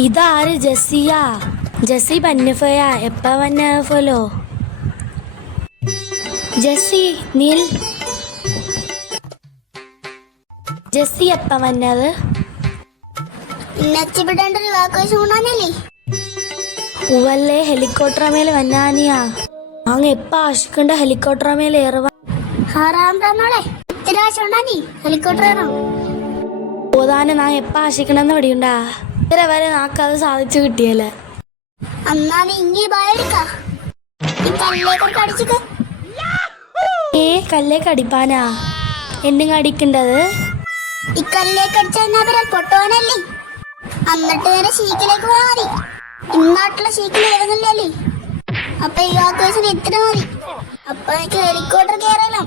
ഇതാര്? ജെസ്സിയാ? ജെസ്സി പന്നഫയാ? എപ്പ പന്നഫലോ? Jessy Neil Jessy എപ്പ വന്നത്? ഉവല്ലേ ഹെലികോപ്റ്റർ മേലെ വന്നാനിയാ? അങ്ങ് എപ്പ ആശിക്കണ്ട ഹെലികോപ്റ്റർ മേലെ ഏറുവാ? പോതാനെ നാ എപ്പ ആശിക്കണെന്ന് പടിയുണ്ടാ? ഇത്ര വരെ നാക്കത് സാധിച്ചു കിട്ടിയല്ലേ. കല്ലേക്ക് അടിപ്പാനാ? എന്നും അടിക്കണ്ടത്? പൊട്ടുവാനല്ലേ? എന്നിട്ട് നേരെ ഷീക്കിലേക്ക് പോയാ മതി. ഇന്നാട്ടുള്ള ഷീക്കിൽ ഇറങ്ങില്ലല്ലേ? അപ്പൊ ഇവാക്വേഷൻ ഇത്ര മതി. അപ്പൊ എനിക്ക് ഹെലികോപ്റ്റർ കയറണം.